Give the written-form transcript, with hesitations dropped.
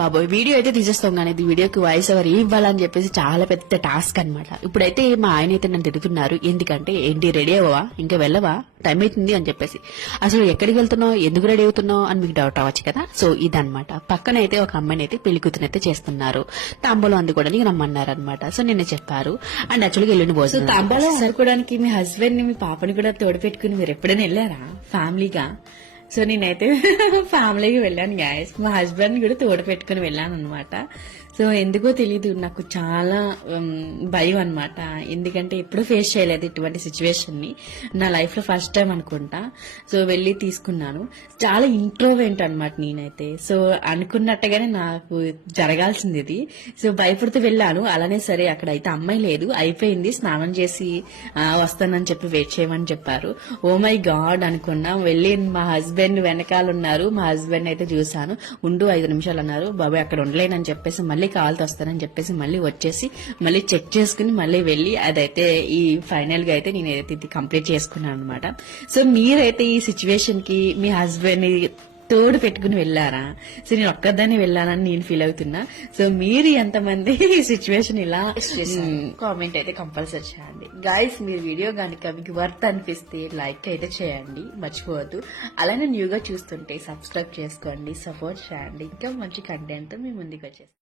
బాబోయ్ వీడియో అయితే తీసేస్తాం కానీ ఇది వీడియోకి వాయిస్ ఓవర్ ఇవ్వాలని చెప్పేసి చాలా పెద్ద టాస్క్ అనమాట. ఇప్పుడైతే మా ఆయన అయితే నన్ను తిడుతున్నారు, ఎందుకంటే ఏంటి రెడీ అవ్వవా, ఇంకా వెళ్ళవా, టైం అవుతుంది అని చెప్పేసి. అసలు ఎక్కడికి వెళ్తున్నావు, ఎందుకు రెడీ అవుతున్నావు అని మీకు డౌట్ అవ్వచ్చు కదా. సో ఇదనమాట. పక్కన అయితే ఒక అమ్మాయిని అయితే పెళ్లి కూతురైతే చేస్తున్నారు, తాంబూలం అందుకోవడానికి రమ్మన్నారు అనమాట. సో నిన్న చెప్పారు అండ్ యాక్చువల్గా వెళ్ళిన సో తాంబాలో సరుకోవడానికి మీ హస్బెండ్ ని మీ పాపని కూడా తోడు పెట్టుకుని మీరు ఎప్పుడైనా వెళ్ళారా ఫ్యామిలీగా? సో నేనైతే ఫ్యామిలీకి వెళ్ళాను గాయస్, మా హస్బెండ్ కూడా తోడు పెట్టుకుని వెళ్ళాను అనమాట. సో ఎందుకో తెలీదు, నాకు చాలా భయం అనమాట. ఎందుకంటే ఎప్పుడూ ఫేస్ చేయలేదు ఇటువంటి సిచ్యువేషన్ ని, నా లైఫ్ లో ఫస్ట్ టైం అనుకుంటా. సో వెళ్ళి తీసుకున్నాను. చాలా ఇంట్రోవెంట్ అనమాట నేనైతే. సో అనుకున్నట్టుగానే నాకు జరగాల్సింది ఇది. సో భయపడుతూ వెళ్ళాను. అలానే సరే అక్కడ అయితే అమ్మాయి లేదు, అయిపోయింది, స్నానం చేసి వస్తానని చెప్పి వెయిట్ చేయమని చెప్పారు. ఓ మై గాడ్ అనుకున్నా. వెళ్ళి మా హస్బెండ్ వెనకాల ఉన్నారు, మా హస్బెండ్ అయితే చూసాను, ఉండు 5 నిమిషాలు అన్నారు. బాబాయ్ అక్కడ ఉండలేనని చెప్పేసి మళ్ళీ కాల్తో వస్తానని చెప్పేసి మళ్ళీ వచ్చేసి మళ్ళీ చెక్ చేసుకుని మళ్ళీ వెళ్ళి అదైతే ఈ ఫైనల్ గా అయితే నేను ఏదైతే ఇది కంప్లీట్ చేసుకున్నాను అనమాట. సో మీరైతే ఈ సిచ్యువేషన్ కి మీ హస్బెండ్ ని తోడు పెట్టుకుని వెళ్ళారా? సో నేను ఒక్కదాన్ని వెళ్ళానని నేను ఫీల్ అవుతున్నా. సో మీరు ఎంతమంది ఈ సిచ్యువేషన్ ఇలా కామెంట్ అయితే కంపల్సరీ చేయండి గైస్. మీరు వీడియో కనుక మీకు వర్త్ అనిపిస్తే లైక్ అయితే చేయండి మర్చిపోవద్దు. అలానే న్యూగా చూస్తుంటే సబ్స్క్రైబ్ చేసుకోండి, సపోర్ట్ చేయండి. ఇంకా మంచి కంటెంట్ తో మీ ముందుకు వచ్చేస్తాను.